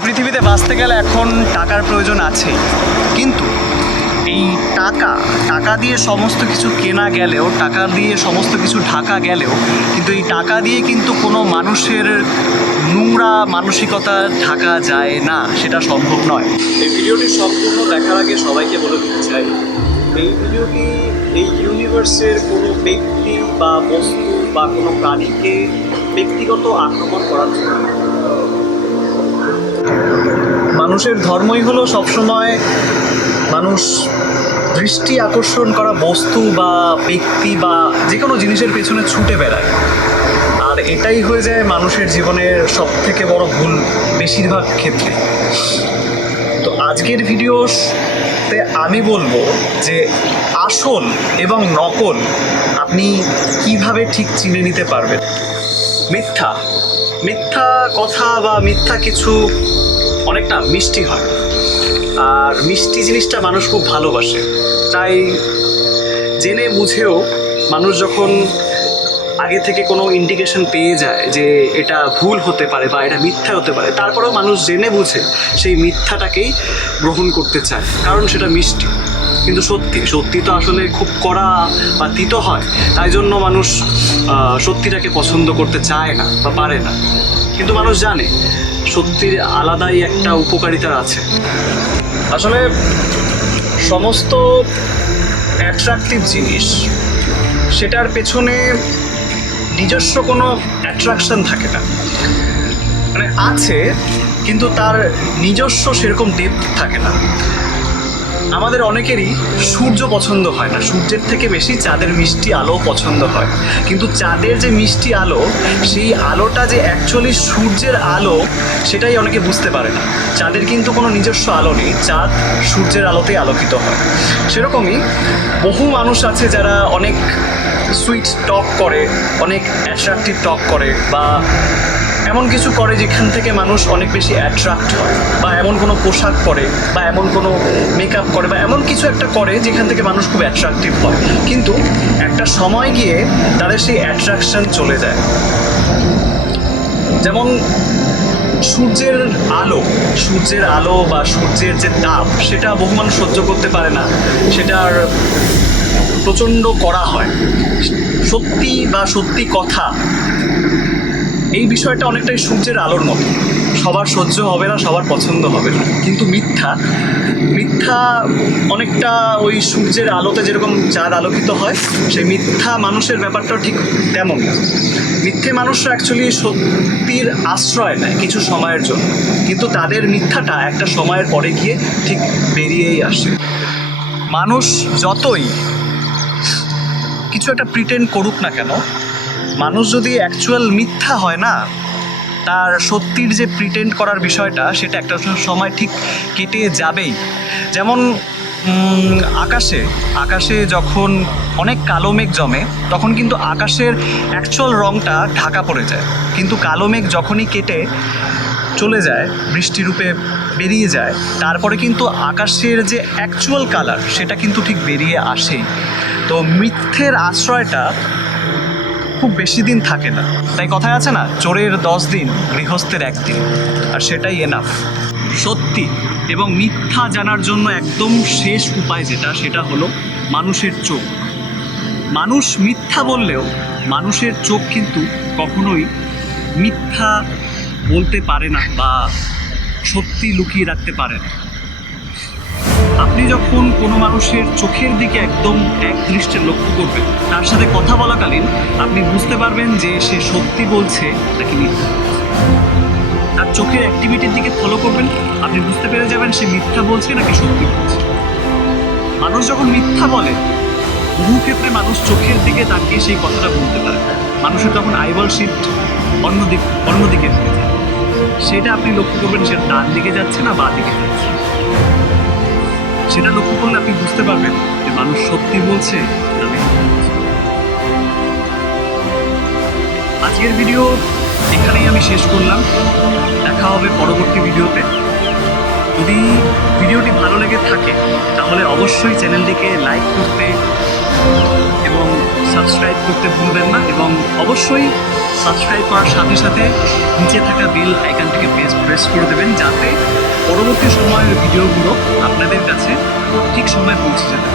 এই পৃথিবীতে বাঁচতে গেলে এখন টাকার প্রয়োজন আছে, কিন্তু এই টাকা দিয়ে সমস্ত কিছু কেনা গেলেও, টাকা দিয়ে সমস্ত কিছু ঢাকা গেলেও, কিন্তু এই টাকা দিয়ে কিন্তু কোনো মানুষের নোংরা মানসিকতা ঢাকা যায় না, সেটা সম্ভব নয়। এই ভিডিওটি সম্পূর্ণ দেখার আগে সবাইকে বলে দিতে চাই, এই ভিডিওটি এই ইউনিভার্সের কোনো ব্যক্তি বা বস্তু বা কোনো প্রাণীকে ব্যক্তিগত আক্রমণ করার জন্য। মানুষের ধর্মই হলো সবসময় মানুষ দৃষ্টি আকর্ষণ করা বস্তু বা ব্যক্তি বা যে কোনো জিনিসের পেছনে ছুটে বেড়ায়, আর এটাই হয়ে যায় মানুষের জীবনের সবথেকে বড় ভুল বেশিরভাগ ক্ষেত্রে। তো আজকের ভিডিওতে আমি বলবো যে আসল এবং নকল আপনি কিভাবে ঠিক চিনে নিতে পারবেন। মিথ্যা কথা বা মিথ্যা কিছু অনেকটা মিষ্টি হয়, আর মিষ্টি জিনিসটা মানুষ খুব ভালোবাসে, তাই জেনে বুঝেও মানুষ যখন আগে থেকে কোনো ইন্ডিকেশন পেয়ে যায় যে এটা ভুল হতে পারে বা এটা মিথ্যা হতে পারে, তারপরেও মানুষ জেনে বুঝে সেই মিথ্যাটাকেই গ্রহণ করতে চায়, কারণ সেটা মিষ্টি। কিন্তু সত্যি তো আসলে খুব কড়া বা তিতো হয়, তাই জন্য মানুষ সত্যিটাকে পছন্দ করতে চায় না বা পারে না। কিন্তু মানুষ জানে সত্যির আলাদাই একটা উপকারিতা আছে। আসলে সমস্ত অ্যাট্রাকটিভ জিনিস, সেটার পেছনে নিজস্ব কোনো অ্যাট্রাকশন থাকে না, মানে আছে কিন্তু তার নিজস্ব সেরকম ডেপথ থাকে না। আমাদের অনেকেরই সূর্য পছন্দ হয় না, সূর্যের থেকে বেশি চাঁদের মিষ্টি আলো পছন্দ হয়, কিন্তু চাঁদের যে মিষ্টি আলো, সেই আলোটা যে অ্যাকচুয়ালি সূর্যের আলো সেটাই অনেকে বুঝতে পারে না। চাঁদের কিন্তু কোনো নিজস্ব আলো নেই, চাঁদ সূর্যের আলোতেই আলোকিত হয়। সেরকমই বহু মানুষ আছে যারা অনেক সুইট টক করে, অনেক অ্যাট্রাকটিভ টক করে, বা এমন কিছু করে যেখান থেকে মানুষ অনেক বেশি অ্যাট্রাক্ট হয়, বা এমন কোনো পোশাক পরে, বা এমন কোনো মেকআপ করে, বা এমন কিছু একটা করে যেখান থেকে মানুষ খুব অ্যাট্রাকটিভ হয়, কিন্তু একটা সময় গিয়ে তাদের সেই অ্যাট্রাকশন চলে যায়। যেমন সূর্যের আলো বা সূর্যের যে তাপ, সেটা বহু মানুষ সহ্য করতে পারে না, সেটার প্রচণ্ড কড়া হয়। সত্যি কথা, এই বিষয়টা অনেকটাই সূর্যের আলোর মতো, সবার সহ্য হবে না, সবার পছন্দ হবে না। কিন্তু মিথ্যা অনেকটা ওই সূর্যের আলোতে যেরকম চাঁদ আলোকিত হয়, সেই মিথ্যা মানুষের ব্যাপারটাও ঠিক তেমন। মিথ্যে মানুষরা অ্যাকচুয়ালি সত্যির আশ্রয় নেয় কিছু সময়ের জন্য, কিন্তু তাদের মিথ্যাটা একটা সময়ের পরে গিয়ে ঠিক বেরিয়েই আসে। মানুষ যতই কিছু একটা প্রিটেন্ড করুক না কেন, মানুষ যদি অ্যাকচুয়াল মিথ্যা হয় না, তার সত্যির যে প্রিটেন্ড করার বিষয়টা, সেটা একটা সময় ঠিক কেটে যাবেই। যেমন আকাশে যখন অনেক কালো মেঘ জমে, তখন কিন্তু আকাশের অ্যাকচুয়াল রঙটা ঢাকা পড়ে যায়, কিন্তু কালো মেঘ যখনই কেটে চলে যায়, বৃষ্টিরূপে বেরিয়ে যায়, তারপরে কিন্তু আকাশের যে অ্যাকচুয়াল কালার, সেটা কিন্তু ঠিক বেরিয়ে আসেই। তো মিথ্যের আশ্রয়টা খুব বেশি দিন থাকে না, তাই কথায় আছে না, চোরের 10 দিন গৃহস্থের 1 দিন, আর সেটাই এনাফ। সত্যি এবং মিথ্যা জানার জন্য একদম শেষ উপায় সেটা হলো মানুষের চোখ। মানুষ মিথ্যা বললেও মানুষের চোখ কিন্তু কখনোই মিথ্যা বলতে পারে না বা সত্যি লুকিয়ে রাখতে পারে না। আপনি যখন কোনো মানুষের চোখের দিকে একদম একদৃষ্টে লক্ষ্য করবেন, তার সাথে কথা বলাকালীন আপনি বুঝতে পারবেন যে সে সত্যি বলছে নাকি মিথ্যা। তার চোখের অ্যাক্টিভিটির দিকে ফলো করবেন, আপনি বুঝতে পেরে যাবেন সে মিথ্যা বলছে নাকি সত্যি বলছে। মানুষ যখন মিথ্যা বলে, বহু ক্ষেত্রে মানুষ চোখের দিকে তাকিয়ে সেই কথাটা বলতে পারে, মানুষের তখন আইবল শিফট অন্যদিকে হয়ে যায়। সেটা আপনি লক্ষ্য করবেন, সে ডান দিকে যাচ্ছে না বাঁ দিকে যাচ্ছে। সেটা লক্ষ্য করলে আপনি বুঝতে পারবেন যে মানুষ সত্যি বলছে না মিথ্যা বলছে। আজকের ভিডিও এখানেই আমি শেষ করলাম, দেখা হবে পরবর্তী ভিডিওতে। যদি ভিডিওটি ভালো লেগে থাকে তাহলে অবশ্যই চ্যানেলটিকে লাইক করতে এবং সাবস্ক্রাইব করতে ভুলবেন না, এবং অবশ্যই সাবস্ক্রাইব করার সাথে সাথে নিচে থাকা বেল আইকনটিকে প্রেস করে দেবেন, যাতে পরবর্তী সময়ের ভিডিওগুলো আপনাদের কাছে ঠিক সময় পৌঁছে যেতে পারে।